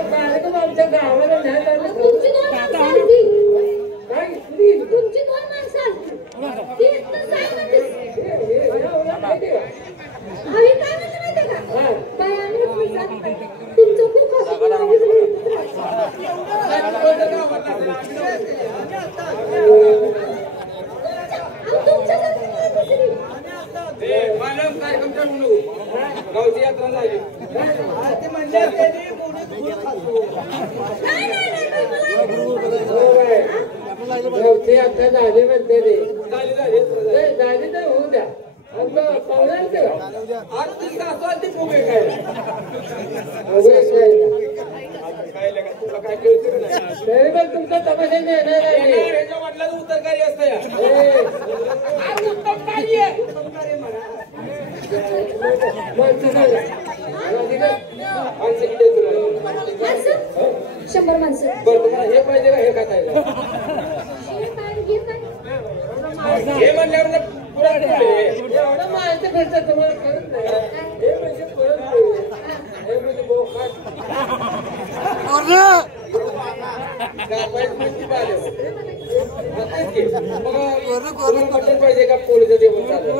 कार्यक्रम आमच्या गावाला न्यायला गावची यात्रा झाली गावची यात्रा झाली म्हणते रे झाली तर होऊ द्या तुमचा तमाशा ह्याच्या वडिलांचं उत्तरकारी असतं शंभर माणसं हे पाहिजे का हे खातायला हे म्हणल्यावर पुरा एवढं माहिती भेटतं तुम्हाला कळत नाही हे म्हणजे कळत नाही हे म्हणजे बोखाट मटण पाहिजे का पोळीचं जेवण चालू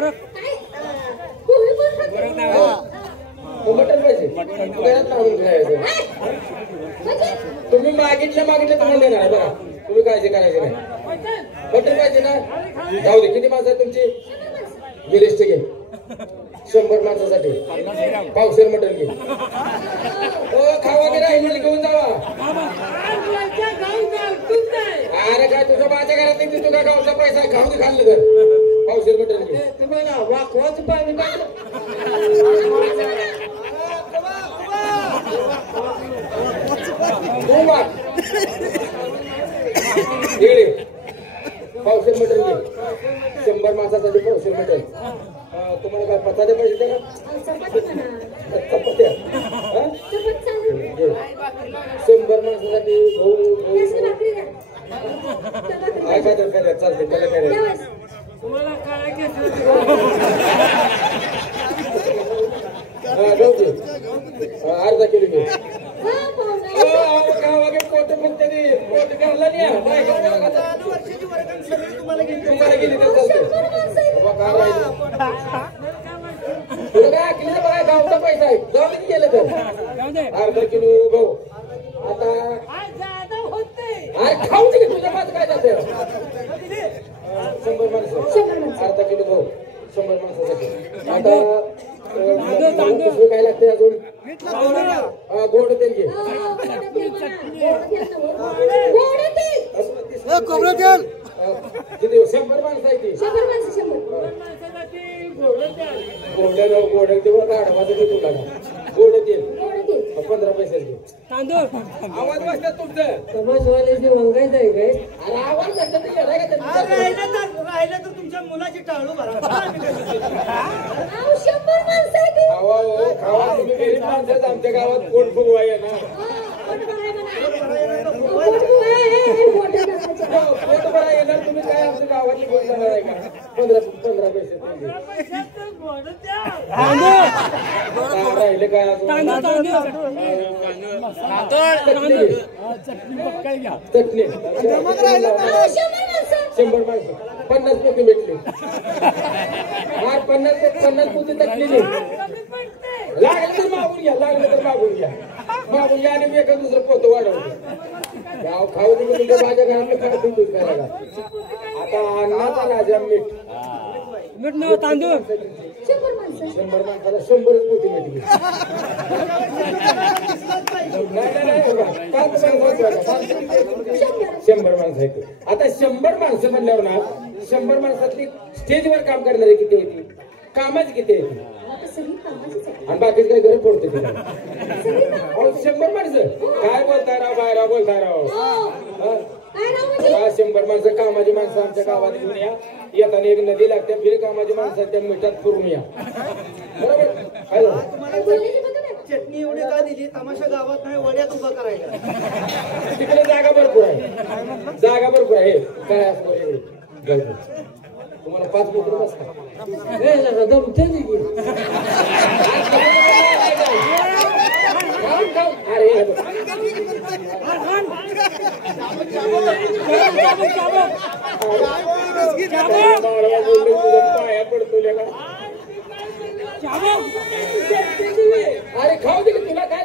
मटण पाहिजे घरात लावून खायचं तुम्ही मागितलं तुम्हाला देणार बघा तुम्ही काळजी करायची नाही मटण पाहिजे ना जाऊ दे किती माणसं आहेत तुमची गिरिष्ट घे 100 माणसासाठी पावशेर मटण घे खावा की राहिली घेऊन जावा अरे काय तुझ्या माझ्या घरात नाही तुझ्या गावचा पैसा खाऊ खाल्लं तर पावशेर मटण घे तुम्हाला वाकवाचं पाणी पावशेर मटण घे 100 माणसासाठी पावशेर मटण तुम्हाला काय पचायला पाहिजे का चपात्या 100 माणसासाठी काय काय काय चालते त्याला काय तुम्हाला काय अर्धा किलो घे पोट फक्त पोट घालला नाही तुम्हाला गेली तर चालते तुला काय किलो बघा गावचा पैसा आहे जाऊ गेलं तर अर्धा किलो भाऊ आता खाऊ दे तुझ्या माझं काय जाते 100 माणसं अर्धा किलो भाऊ 100 माणसासाठी आता काय लागते अजून गोड तेल घे खोबरं तेल किती 100 माणसं आहे ती गोड तेल गाढवाचं देतो लागा गोड तेल 15 पैसे घे तांदूळ आवाज वाजतात तुमचं समाजवाल्याची वंगायचं आहे काय अरे आवाज वाजतात राहिलं तर तुमच्या मुलाची टाळू भरा खावा तुम्ही गरीब माणसं आमच्या गावात पोट फुगवाय ना पोट भरा येणार तुम्ही काय आमच्या गावातली गोष्ट जाणार आहे का 15 पैसे राहिले काय चटणी 100 माणसं 50 पोती भेटली 50 पोती चटणी लागलं तर मागून घ्या आणि मी एका दुसरं पोतं वाढवतो गाव खाऊ दे तुमच्या माझ्या घरातलं काय तुम्ही करायला आता अन्नाचा राजा मीठ न तांदूळ 100 माणसाला 100च पोती भेटली नाही 100 माणसं आहेत आता 100 माणसं म्हणल्यावर ना 100 माणसातली स्टेजवर काम करणारे किती होती कामाची किती होती आणि बाकीच काही गरज पडते 100 माणसं काय बोलताय राव बाहेर बोलताय राव 100 माणसं कामाची माणसं आमच्या गावात घेऊन या येताना एक नदी लागते फिर कामाची माणसं त्या मिठात फिरून या बरोबर चटणी एवढी का दिली तमाशा गावात नाही वड्यात उभा करायला तिकडे जागा भरपूर आहे जागा भरपूर आहे काय असं तुम्हाला 5 बोकडं बसता जमते अरे पाया पडतो अरे खाऊ दे तुला काय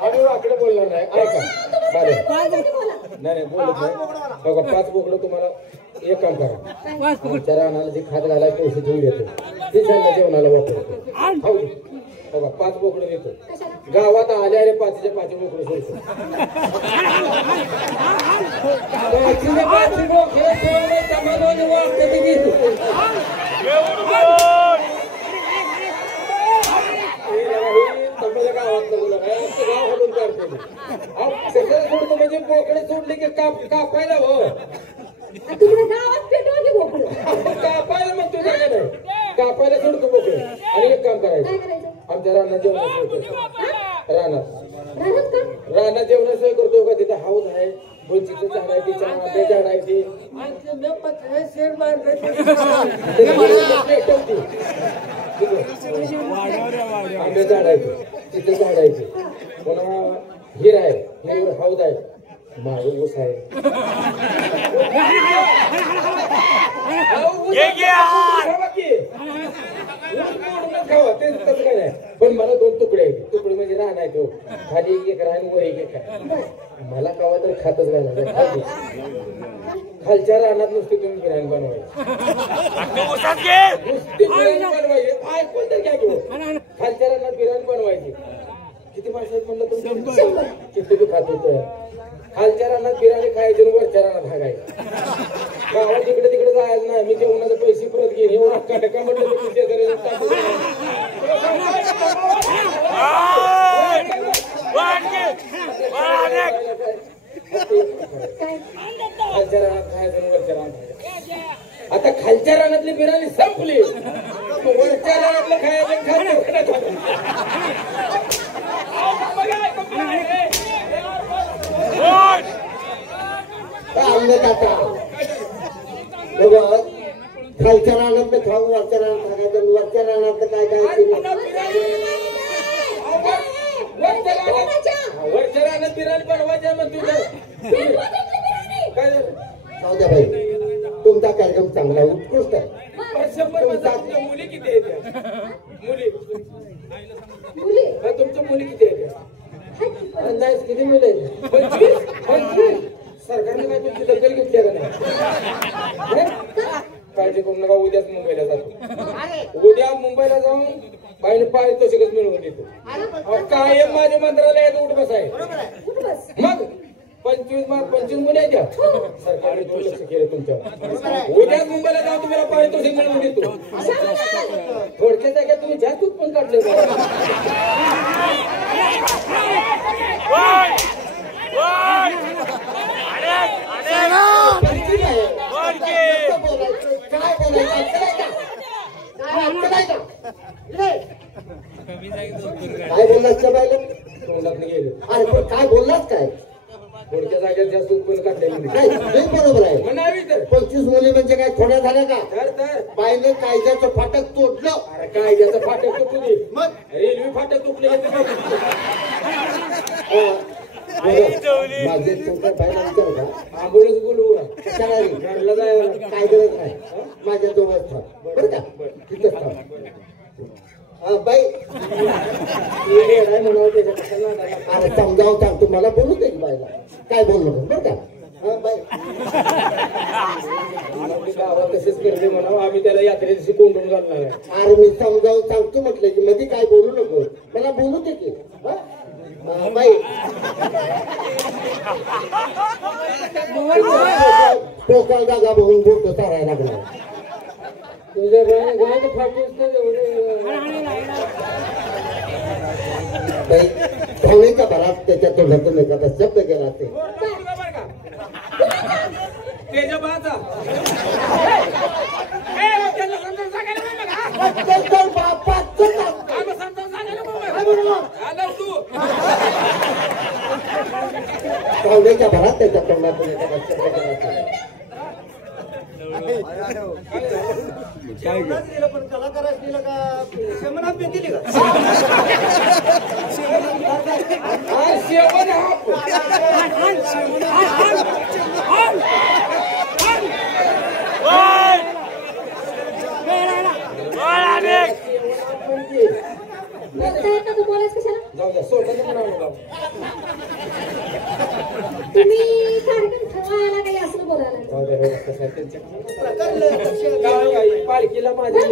आम्ही वाकडं बोलणार नाही ऐका नाही बोलत नाही बघा 5 बोकडं तुम्हाला एक काम करा आमच्या रानाला जे खात घालाय पैसे घेऊन येतो ते त्यांना जेवणाला वापरतो खाऊ दे बघा 5 बोकडं देतो गावात आले अरे 5च्या 5 बोकडं सोडतो सोडतो म्हणजे बोकडे सोडले की कापायला हो कापायला म्हणतो जागा नाही कापायला सोडतो बोकडे आणि एक काम करायचं आमच्या रानात रानात जेवण सोय करतो का तिथं हाऊस आहे बोलचीचं झाड आहे तिच्या आंबे झाड आहे ती आंबे झाड आहे तिथे झाड आहे ते पुन्हा हिर आहे हिर हाऊस आहे माळू ऊस आहे खावा ते तसं काय नाही पण मला 2 तुकडे आहेत तुकडे म्हणजे रान आहे तो खाली 1 एकर आणि वर 1 एकर मला कवा तर खातच घालायचं खालच्या रानात नुसती तुम्ही बिर्याणी बनवायची नुसती बिर्याणी बनवायची ऐकून तर घ्या घेऊ खालच्या रानात बिर्याणी बनवायची किती माणसं आहेत म्हणलं तुम्ही किती बी खात होतं खालच्या रानात बिर्याणी खायची आणि वरच्या रानात हागायचं गावात तिकडे तिकडे जायचं नाही मी जेवणाचे पैसे परत घेईन एवढा कटका म्हटलं तर तुझ्या घरी खालच्या रानात खायचं आणि वरच्या रानात आता खालच्या रानातली बिर्याणी संपली वरच्या रानातलं खायचं खायचं खालच्या रानात खाऊ वरच्या रानात खायचं वरच्या रानात काय काय वरच्या रानात बिर्याणी बनवायचं मग तुझं काय जाऊ बाई तुमचा कार्यक्रम चांगला आहे उत्कृष्ट आहे 100 मुली किती आहेत मुली तुमच्या मुली किती आहेत अंदाज किती मुली आहेत 25 सरकारने काय तुमची दखल घेतली का नाही काळजी करू नका उद्याच मुंबईला जातो उद्या मुंबईला जाऊन बाईने पारितोषिकच मिळवून देतो कायम माझ्या मंत्रालयात उठ बस आहे मग 25 मुली आहेत त्या सरकारने दुर्लक्ष केलं तुमच्या उद्याच मुंबईला जाऊन तुम्हाला पारितोषिक मिळवून देतो थोडक्या जाग्यात तुम्ही जास्त उत्पन्न काढले काय बोललास का बायला तोंडात गेले अरे पण काय बोललास काय थोडक्या जागेत जास्त उत्पन्न काढलेलं नाही बरोबर आहे म्हणावी तर 25 मुली म्हणजे काय थोड्या झाल्या का तर बाईने कायद्याचं फाटक तोडलं अरे कायद्याचं फाटक तुटू दे मग रेल्वे फाटक तुटले माझे छोट्या बाईला विचार का आंबोलच बोलू कशाला रे? घरला जायला काय गरज नाही माझ्या जवळ थांब बरं का तिथंच थांब बाई म्हणावं त्याच्या कशाला अरे समजावून सांगतो मला बोलू दे बाईला काय बोललो बरं का बाई गावात तसेच करते म्हणावं आम्ही त्याला यात्रे दिवशी कोंडून घालणार आहे अरे मी समजावून सांगतो म्हटलं की मध्ये काय बोलू नको मला बोलू दे की बाई टोकाल जागा बघून बोलतो चालायला लागला तुझ्या गाय फाटूच भावनेच्या भरात त्याच्या तोंडातून एखादा शब्द गेला ते त्याच्या बाचा त्यांना समजावून सांगायला बापाचं काम. समजावून सांगायला काय म्हणू? आलं तू पाहुण्याच्या भरात त्याच्या तोंडातून एखादा शब्द करायचा. पण कलाकारास दिलं का शेमनाथ बी दिली का शेवण बोलताय का तू बोलायच कशाला जाऊ द्या सोडलं म्हणावं बाबा तुम्ही कार्यक्रम ठरवायला काही असं बोलायला जाऊ द्या कसं आहे त्यांच्या प्रकार लय लक्ष काय पालखीला माझ्या